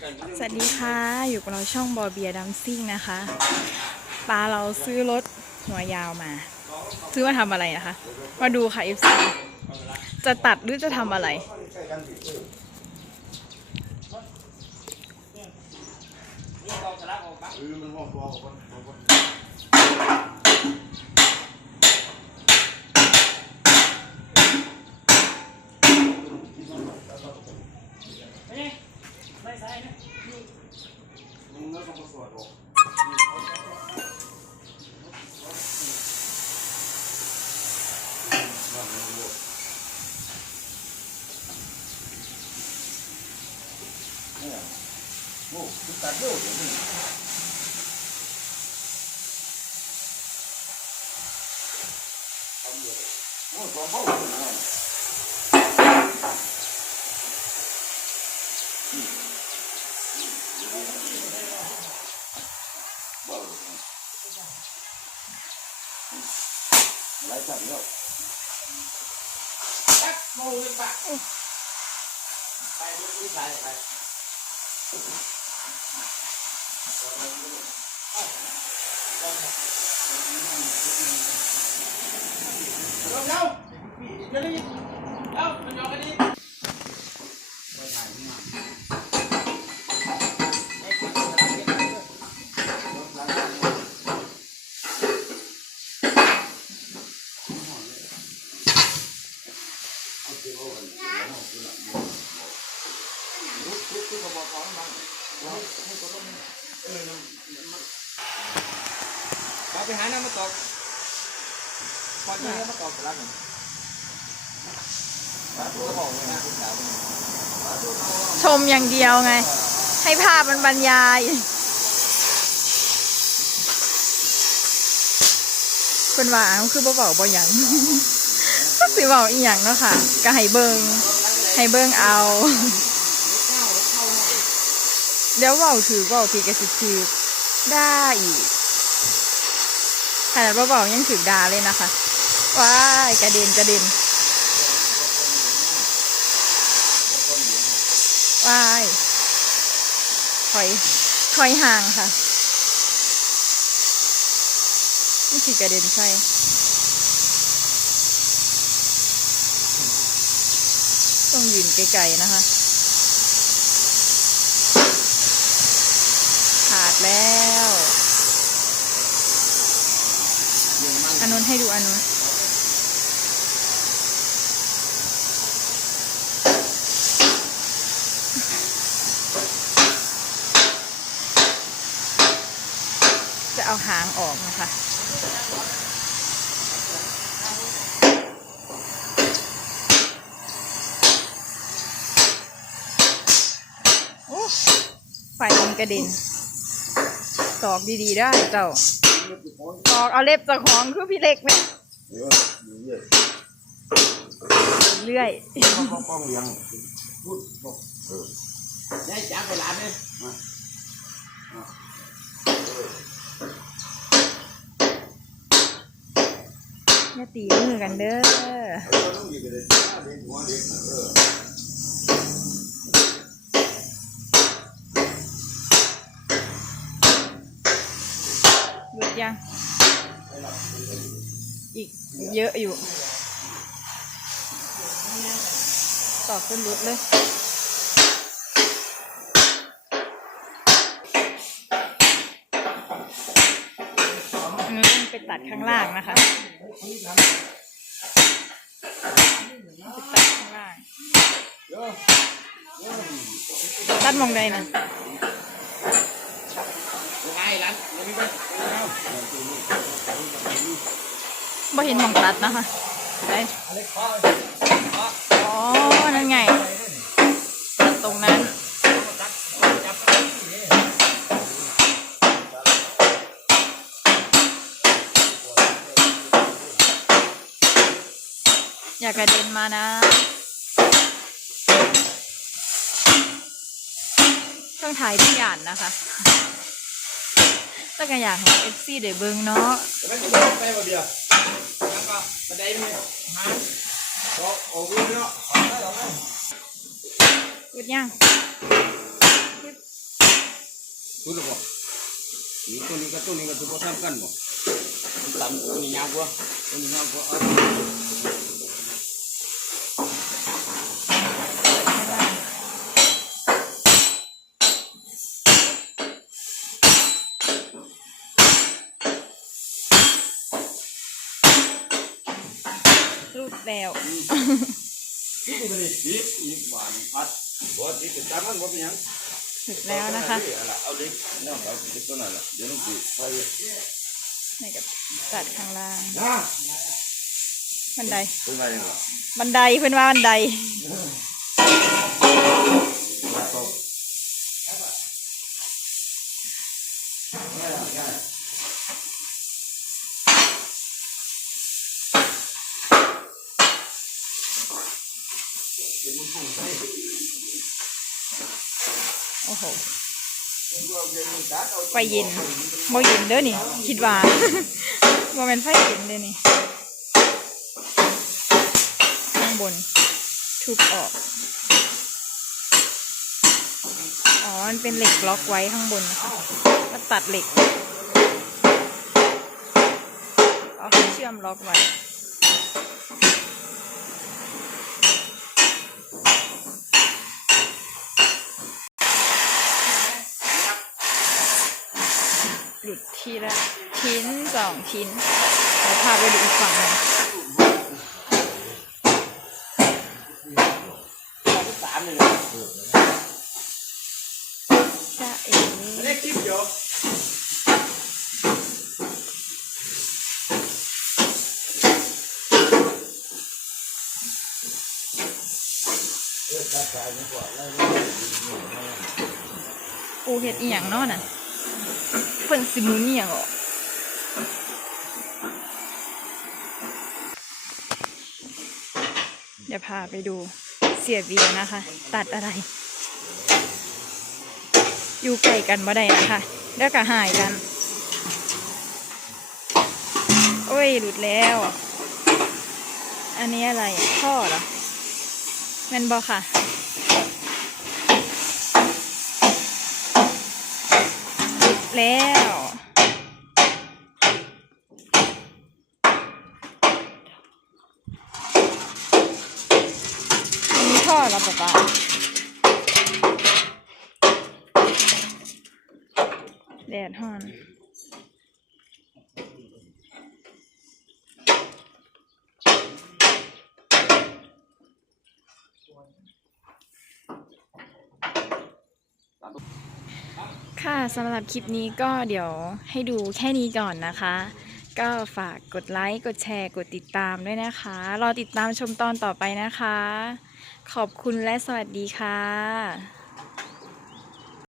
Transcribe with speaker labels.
Speaker 1: สวัสดีค่ะ อยู่กับเราช่องบอเบียดัมซิ่งนะคะปาเราซื้อรถหัวยาวมา ซื้อมาทำอะไรนะคะ มาดูค่ะ FC จะตัดหรือจะทำอะไรเราไป หาน้ำมะก อกพอเจอน้ำมะกอกสลักหนึ่ งปลาตัวบอกเลยนะคุณสาวชมอย่างเดียวไง ให้ภาพมันบรรยายคนว่าอ้าคือบ่เบาบ่หยังก็สิเบาอีหยังเนาะค่ะก็ให้เบิงให้เบิงเอา เดี๋ยวเบาถือเบาผิดก็สิถือได้อีก นาดเบาๆยังถือดาเลยนะคะว้ายกระเด็นกระเด็นว้ายถอยถอยห่างค่ะนี่คือกระเด็นใช่ต้องยืนไกลๆนะคะ ขาดแล้ว อันนนให้ดูอันนนจะเอาหางออกนะคะไฟมันกระเด็นตอกดีๆได้เจ้า ตอกเอาเล็บเจากของคือพี่เล็กไหมเดี๋ยวเดี๋ยวเรื่อยต้องต้องต้องเลี้ยงพูดบอกเออยายจ๋าไปหลานเลยอย่าตีมือกันเด้อ ยัง อีกเยอะอยู่ ต่อกจนหลุดเลยอันนี้ต้องไปตัดข้างล่างนะคะไปตัดข้างล่าง ตัดมองใดนะไอ้หลานเดี๋ยวพี่ไปเอา บ่เห็นหมองตัดนะคะได้เล็กพ่ออ๋อ นั่นไง ตัดตรงนั้น อย่ากระเด็นมานะ ต้องถ่ายทุกอย่างนะคะ แล้วก็อยากให้เอฟซีได้เบิ่งเนาะจะไม่จะไปบ่เดียวแล้วก็บันไดมีหาโอ้โหเนาะหยุดยังสุดแล้วบ่นี่ตัวนี้กับตัวนี้ก็ถือว่าซ้ำกันบ่มันต่ำตัวนี้ยาวกว่าตัวนี้ยาวกว่าเอา รูดแล้ว อีกไปดิอีกอีกบานพัด บ่ติดจับมันบ่เป็นหยัง สุดแล้วนะคะ เอาดิน้องเอาติดตัวนั้นล่ะเดี๋ยวน้องสิไปในกับตัดข้างล่างนะบันไดเป็นไงยังไงบันไดเพื่อนว่าบันได โอ้โหไฟเย็นบ่เย็นเด้อนี่ คิดว่าบ่เป็นไฟเย็นเด้อนี่ ข้างบน ทุบออก อ๋อ มันเป็นเหล็กล็อกไว้ข้างบนนะคะก็ตัดเหล็กเอาเชื่อมล็อกไว้ หลุดทีละชิ้นสองชิ้นเดี๋ยวพาไปดูอีกฝั่งหนึ่งสามเลยจ้าเอ๋เล็กจิ๊บเดียวปูเห็ดอีหยังเนาะน่ะ เพิ่นสิมุนอียังออกเดี๋ยวพาไปดูเสียเบียนะคะ ตัดอะไร อยู่ไกลกันบ่ได้นะคะแล้วก็หายกัน โอ้ย หลุดแล้ว อันนี้อะไรท่อเหรอแมันบอค่ะแล้วอันนี้ท่อเหราป๊าป๊า แดดฮ้อนค่ะสำหรับคลิปนี้ก็เดี๋ยวให้ดูแค่นี้ก่อนนะคะ ก็ฝากกดไลค์ กดแชร์ กดติดตามด้วยนะคะ รอติดตามชมตอนต่อไปนะคะ ขอบคุณและสวัสดีค่ะ